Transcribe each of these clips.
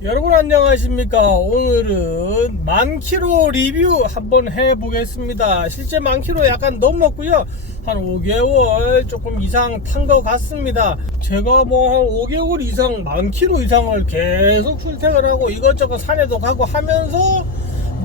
여러분 안녕하십니까? 오늘은 만키로 리뷰 한번 해보겠습니다. 실제 만키로 약간 넘었고요. 한 5개월 조금 이상 탄 것 같습니다. 제가 뭐 한 5개월 이상 만키로 이상을 계속 출퇴근하고 이것저것 산에도 가고 하면서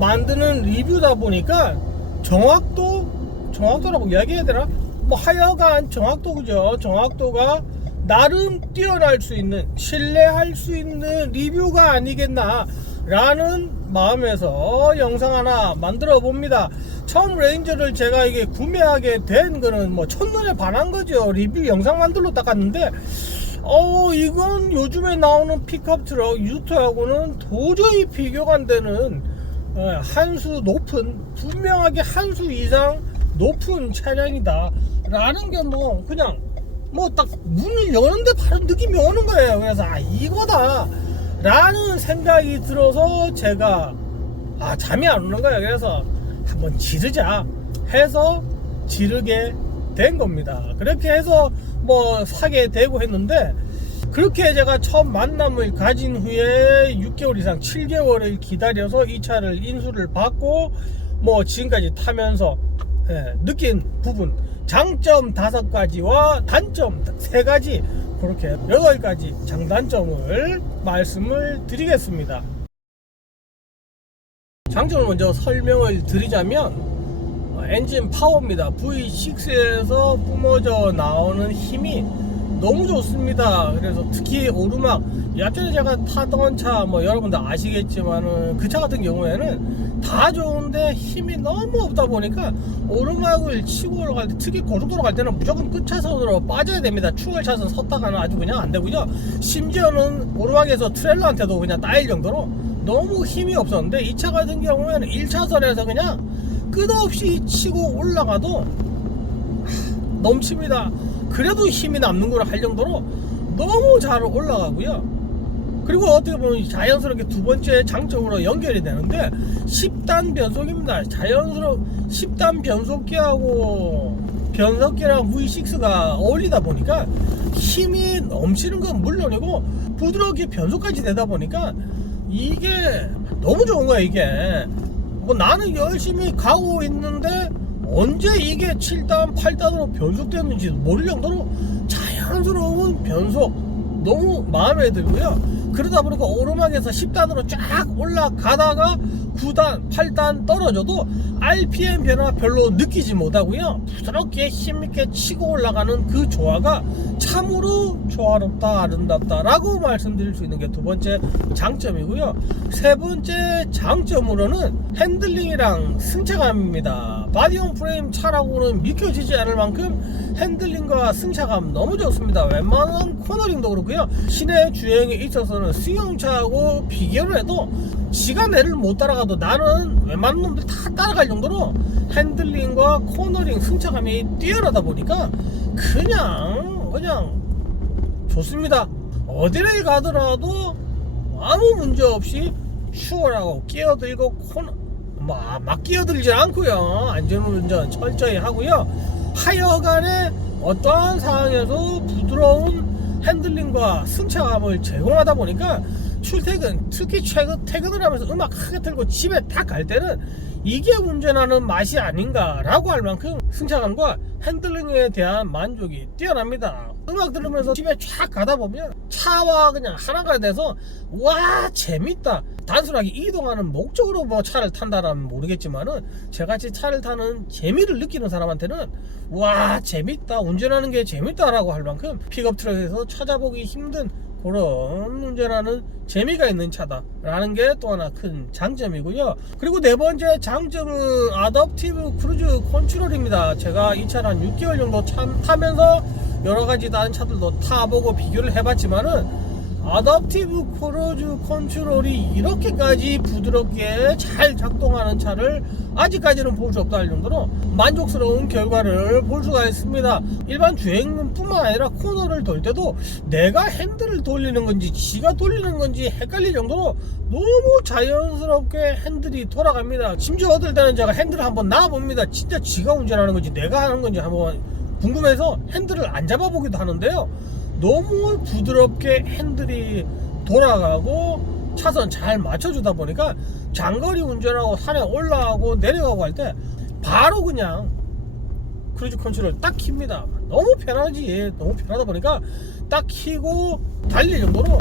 만드는 리뷰다 보니까 정확도 정확도라고 이야기해야 되나? 뭐 하여간 정확도 그죠. 정확도가 나름 뛰어날 수 있는 신뢰할 수 있는 리뷰가 아니겠나 라는 마음에서 영상 하나 만들어 봅니다. 처음 레인저를 제가 이게 구매하게 된 거는 뭐 첫눈에 반한 거죠. 리뷰 영상 만들러 딱 갔는데 어 이건 요즘에 나오는 픽업 트럭 유토하고는 도저히 비교가 안 되는 어, 한수 높은 분명하게 한 수 이상 높은 차량이다 라는 게 뭐 그냥 뭐 딱 문을 여는데 바로 느낌이 오는 거예요. 그래서 아 이거다. 라는 생각이 들어서 제가 아 잠이 안 오는 거예요. 그래서 한번 지르자 해서 지르게 된 겁니다. 그렇게 해서 뭐 사게 되고 했는데 그렇게 제가 처음 만남을 가진 후에 6개월 이상 7개월을 기다려서 이 차를 인수를 받고 뭐 지금까지 타면서 예, 느낀 부분 장점 다섯 가지와 단점 세 가지 그렇게 여덟 가지 장단점을 말씀을 드리겠습니다. 장점을 먼저 설명을 드리자면 어, 엔진 파워입니다. V6에서 뿜어져 나오는 힘이 너무 좋습니다. 그래서 특히 오르막 예전에 제가 타던 차 뭐 여러분들 아시겠지만은 그 차 같은 경우에는 다 좋은데 힘이 너무 없다 보니까 오르막을 치고 올라갈 때 특히 고속도로 갈 때는 무조건 끝차선으로 빠져야 됩니다. 추월 차선 섰다가는 아주 그냥 안 되고요. 심지어는 오르막에서 트레일러한테도 그냥 따일 정도로 너무 힘이 없었는데 이 차 같은 경우에는 1차선에서 그냥 끝없이 치고 올라가도 넘칩니다. 그래도 힘이 남는구나 할 정도로 너무 잘 올라가고요. 그리고 어떻게 보면 자연스럽게 두 번째 장점으로 연결이 되는데 10단 변속입니다. 자연스러워 10단 변속기하고 변속기랑 V6가 어울리다 보니까 힘이 넘치는 건 물론이고 부드럽게 변속까지 되다 보니까 이게 너무 좋은 거야 이게 뭐 나는 열심히 가고 있는데 언제 이게 7단 8단으로 변속되는지 모를 정도로 자연스러운 변속. 너무 마음에 들고요 그러다 보니까 오르막에서 10단으로 쫙 올라가다가 9단 8단 떨어져도 RPM 변화 별로 느끼지 못하고요. 부드럽게 힘있게 치고 올라가는 그 조화가 참으로 조화롭다 아름답다 라고 말씀드릴 수 있는 게 두 번째 장점이고요. 세 번째 장점으로는 핸들링이랑 승차감입니다. 바디온 프레임 차라고는 믿겨지지 않을 만큼 핸들링과 승차감 너무 좋습니다. 웬만한 코너링도 그렇고요. 시내 주행에 있어서는 승용차하고 비교를 해도 지가 내를 못 따라가도 나는 웬만한 놈들 다 따라갈 정도로 핸들링과 코너링 승차감이 뛰어나다 보니까 그냥 그냥 좋습니다. 어디를 가더라도 아무 문제 없이 추월하고 끼어들고 코너 뭐, 막 끼어들지 않고요. 안전운전 철저히 하고요. 하여간에 어떠한 상황에서 부드러운 핸들링과 승차감을 제공하다 보니까 출퇴근 특히 최근 퇴근을 하면서 음악 크게 틀고 집에 딱 갈 때는 이게 운전하는 맛이 아닌가라고 할 만큼 승차감과 핸들링에 대한 만족이 뛰어납니다. 음악 들으면서 집에 쫙 가다 보면 차와 그냥 하나가 돼서 와 재밌다. 단순하게 이동하는 목적으로 뭐 차를 탄다라면 모르겠지만은 저같이 차를 타는 재미를 느끼는 사람한테는 와 재밌다 운전하는 게 재밌다라고 할 만큼 픽업 트럭에서 찾아보기 힘든 그런 운전하는 재미가 있는 차다라는 게 또 하나 큰 장점이고요. 그리고 네 번째 장점은 아답티브 크루즈 컨트롤입니다. 제가 이 차를 한 6개월 정도 참, 타면서 여러 가지 다른 차들도 타보고 비교를 해봤지만은 아답티브 크루즈 컨트롤이 이렇게까지 부드럽게 잘 작동하는 차를 아직까지는 볼 수 없다 할 정도로 만족스러운 결과를 볼 수가 있습니다. 일반 주행뿐만 아니라 코너를 돌 때도 내가 핸들을 돌리는 건지 지가 돌리는 건지 헷갈릴 정도로 너무 자연스럽게 핸들이 돌아갑니다. 심지어 어떨 때는 제가 핸들을 한번 놔봅니다. 진짜 지가 운전하는 건지 내가 하는 건지 한번 궁금해서 핸들을 안 잡아보기도 하는데요. 너무 부드럽게 핸들이 돌아가고 차선 잘 맞춰주다 보니까 장거리 운전하고 산에 올라가고 내려가고 할 때 바로 그냥 크루즈 컨트롤 딱 킵니다. 너무 편하지. 너무 편하다 보니까 딱 키고 달릴 정도로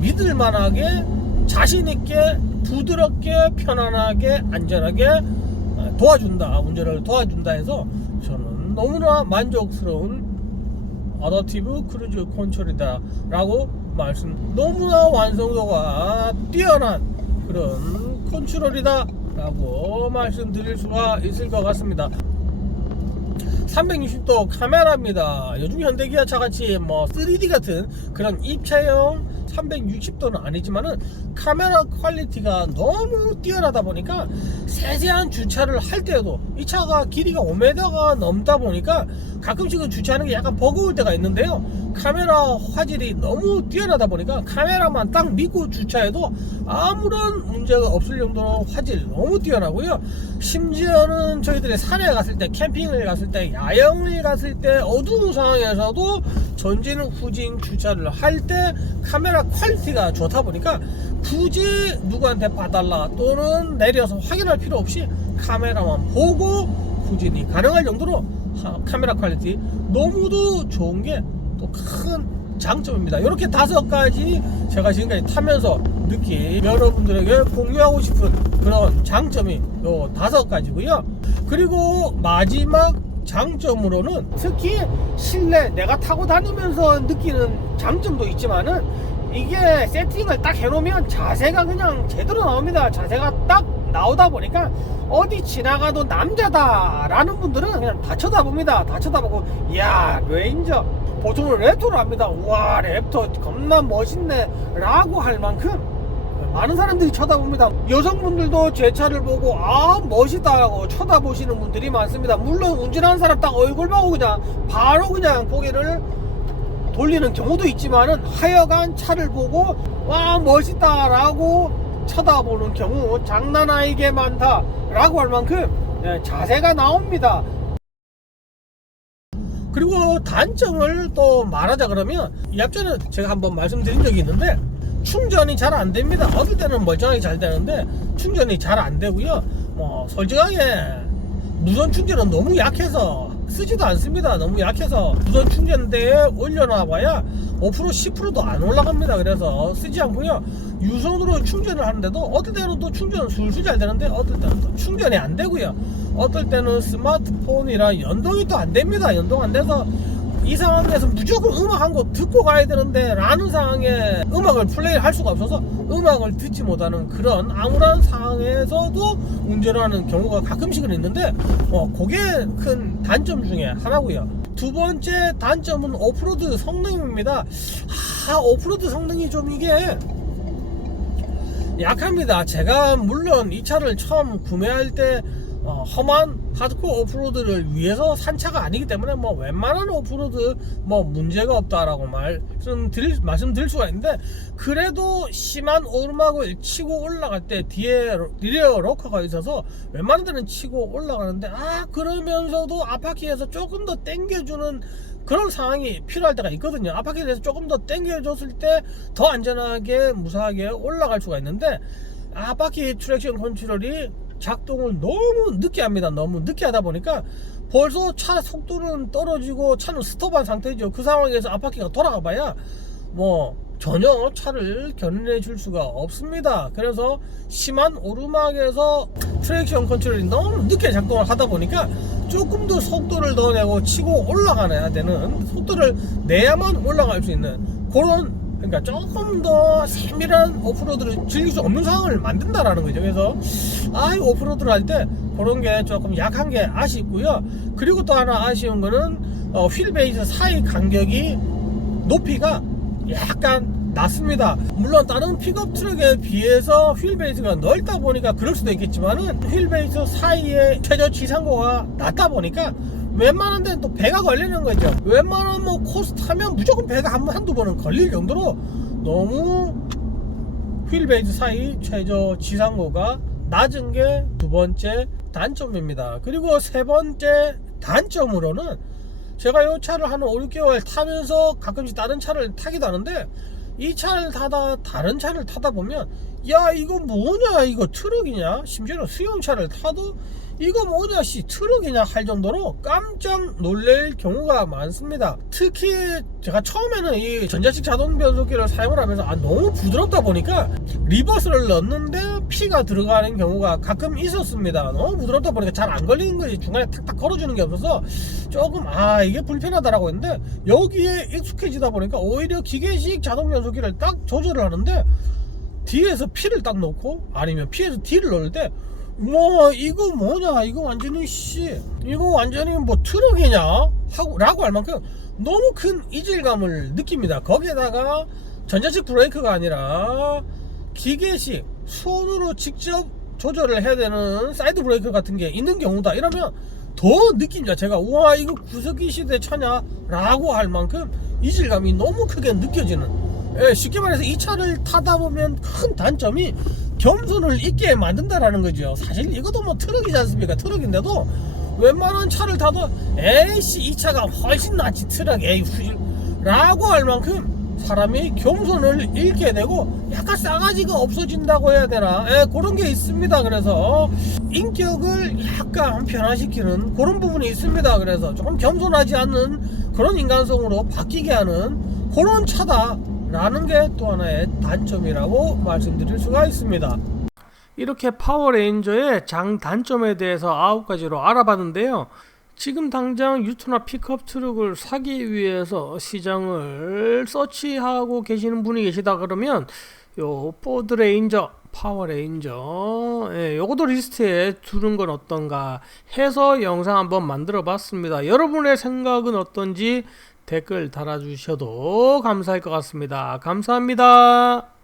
믿을만하게 자신있게 부드럽게 편안하게 안전하게 어, 도와준다. 운전을 도와준다 해서 저는 너무나 만족스러운 어더티브 크루즈 컨트롤이다 라고 말씀 너무나 완성도가 뛰어난 그런 컨트롤이다 라고 말씀드릴 수가 있을 것 같습니다 360도 카메라입니다. 요즘 현대 기아차 같이 뭐 3D 같은 그런 입체형 360도는 아니지만은 카메라 퀄리티가 너무 뛰어나다 보니까 세세한 주차를 할 때에도 이 차가 길이가 5m가 넘다 보니까 가끔씩은 주차하는 게 약간 버거울 때가 있는데요. 카메라 화질이 너무 뛰어나다 보니까 카메라만 딱 믿고 주차해도 아무런 문제가 없을 정도로 화질 너무 뛰어나고요. 심지어는 저희들이 산에 갔을 때 캠핑을 갔을 때 야영을 갔을 때 어두운 상황에서도 전진 후진 주차를 할 때 카메라 퀄리티가 좋다 보니까 굳이 누구한테 봐달라 또는 내려서 확인할 필요 없이 카메라만 보고 후진이 가능할 정도로 하- 카메라 퀄리티 너무도 좋은 게 또 큰 장점입니다. 이렇게 다섯 가지 제가 지금까지 타면서 느낀 여러분들에게 공유하고 싶은 그런 장점이 요 다섯 가지고요. 그리고 마지막 장점으로는 특히 실내 내가 타고 다니면서 느끼는 장점도 있지만은 이게 세팅을 딱 해놓으면 자세가 그냥 제대로 나옵니다. 자세가 딱 나오다 보니까 어디 지나가도 남자다라는 분들은 그냥 다 쳐다봅니다. 다 쳐다보고 야 레인저 보통은 랩터로 합니다. 우와 랩터 겁나 멋있네 라고 할 만큼 많은 사람들이 쳐다봅니다. 여성분들도 제 차를 보고 아 멋있다고 쳐다보시는 분들이 많습니다. 물론 운전하는 사람 딱 얼굴 보고 그냥 바로 그냥 고개를 돌리는 경우도 있지만은 하여간 차를 보고 와 멋있다 라고 쳐다보는 경우 장난 아니게 많다 라고 할 만큼 예, 자세가 나옵니다. 그리고 단점을 또 말하자 그러면 이 앞전에 제가 한번 말씀드린 적이 있는데 충전이 잘 안 됩니다. 어떨 때는 멀쩡하게 잘 되는데 충전이 잘 안 되고요. 뭐 솔직하게 무선 충전은 너무 약해서 쓰지도 않습니다. 너무 약해서 무선 충전대에 올려놔봐야 5% 10%도 안 올라갑니다. 그래서 쓰지 않고요. 유선으로 충전을 하는데도 어떨 때는 또 충전은 술술 잘 되는데 어떨 때는 또 충전이 안 되고요. 어떨 때는 스마트폰이랑 연동이 또 안 됩니다. 연동 안 돼서 이 상황에서 무조건 음악 한 곡 듣고 가야 되는데 라는 상황에 음악을 플레이 할 수가 없어서 음악을 듣지 못하는 그런 암울한 상황에서도 운전하는 경우가 가끔씩은 있는데 어, 그게 큰 단점 중에 하나고요 두 번째 단점은 오프로드 성능입니다 아 오프로드 성능이 좀 이게 약합니다. 제가 물론 이 차를 처음 구매할 때 어, 험한 하드코어 오프로드를 위해서 산 차가 아니기 때문에 뭐 웬만한 오프로드 뭐 문제가 없다라고 말씀드릴 말씀드릴 수가 있는데 그래도 심한 오르막을 치고 올라갈 때 뒤에 로- 리어 로커가 있어서 웬만한 데는 치고 올라가는데 아 그러면서도 앞바퀴에서 조금 더 당겨주는 그런 상황이 필요할 때가 있거든요. 앞바퀴에 대해서 조금 더 당겨줬을 때 더 안전하게 무사하게 올라갈 수가 있는데 앞바퀴 트랙션 컨트롤이 작동을 너무 늦게 합니다. 너무 늦게 하다 보니까 벌써 차 속도는 떨어지고 차는 스톱한 상태죠. 그 상황에서 앞바퀴가 돌아가 봐야 뭐 전혀 차를 견인해 줄 수가 없습니다. 그래서 심한 오르막에서 트랙션 컨트롤이 너무 늦게 작동을 하다 보니까 조금 더 속도를 더 내고 치고 올라가야 되는 속도를 내야만 올라갈 수 있는 그런 그러니까 조금 더 세밀한 오프로드를 즐길 수 없는 상황을 만든다라는 거죠. 그래서 아, 이 오프로드를 할 때 그런 게 조금 약한 게 아쉽고요. 그리고 또 하나 아쉬운 거는 어, 휠 베이스 사이 간격이 높이가 약간 낮습니다. 물론 다른 픽업 트럭에 비해서 휠 베이스가 넓다 보니까 그럴 수도 있겠지만은 휠 베이스 사이에 최저 지상고가 낮다 보니까 웬만한 데는 또 배가 걸리는 거죠. 웬만한 뭐 코스 타면 무조건 배가 한 번, 한두 번은 걸릴 정도로 너무 휠 베이스 사이 최저 지상고가 낮은 게 두 번째 단점입니다. 그리고 세 번째 단점으로는 제가 이 차를 한 5, 6개월 타면서 가끔씩 다른 차를 타기도 하는데 이 차를 타다 다른 차를 타다 보면 야 이거 뭐냐 이거 트럭이냐 심지어는 수용차를 타도 이거 뭐냐 씨 트럭이냐 할 정도로 깜짝 놀랄 경우가 많습니다. 특히 제가 처음에는 이 전자식 자동 변속기를 사용을 하면서 아 너무 부드럽다 보니까 리버스를 넣는데 피가 들어가는 경우가 가끔 있었습니다. 너무 부드럽다 보니까 잘 안 걸리는 거지. 중간에 탁탁 걸어주는 게 없어서 조금 아 이게 불편하다라고 했는데 여기에 익숙해지다 보니까 오히려 기계식 자동 변속기를 딱 조절을 하는데 뒤에서 피를 딱 넣고 아니면 피에서 D를 넣을 때 뭐 이거 뭐냐? 이거 완전히 씨 이거 완전히 뭐 트럭이냐? 하고 라고 할 만큼 너무 큰 이질감을 느낍니다. 거기에다가 전자식 브레이크가 아니라 기계식 손으로 직접 조절을 해야 되는 사이드 브레이크 같은 게 있는 경우다. 이러면 더 느낌 자체가 우와 이거 구석기 시대 차냐? 라고 할 만큼 이질감이 너무 크게 느껴지는. 예, 쉽게 말해서 이 차를 타다 보면 큰 단점이 겸손을 잊게 만든다라는 거죠. 사실 이것도 뭐 트럭이지 않습니까? 트럭인데도 웬만한 차를 타도 에이씨 이 차가 훨씬 낫지 트럭. 에이 후질. 라고 할 만큼 사람이 겸손을 잃게 되고 약간 싸가지가 없어진다고 해야 되나? 예, 그런 게 있습니다. 그래서 인격을 약간 변화시키는 그런 부분이 있습니다. 그래서 조금 겸손하지 않는 그런 인간성으로 바뀌게 하는 그런 차다 라는 게 또 하나의 단점이라고 말씀드릴 수가 있습니다 이렇게 파워레인저의 장단점에 대해서 아홉 가지로 알아봤는데요. 지금 당장 유투나 픽업 트럭을 사기 위해서 시장을 서치하고 계시는 분이 계시다 그러면 요 포드 레인저, 파워 레인저, 예, 요것도 리스트에 두는 건 어떤가 해서 영상 한번 만들어 봤습니다. 여러분의 생각은 어떤지 댓글 달아주셔도 감사할 것 같습니다. 감사합니다.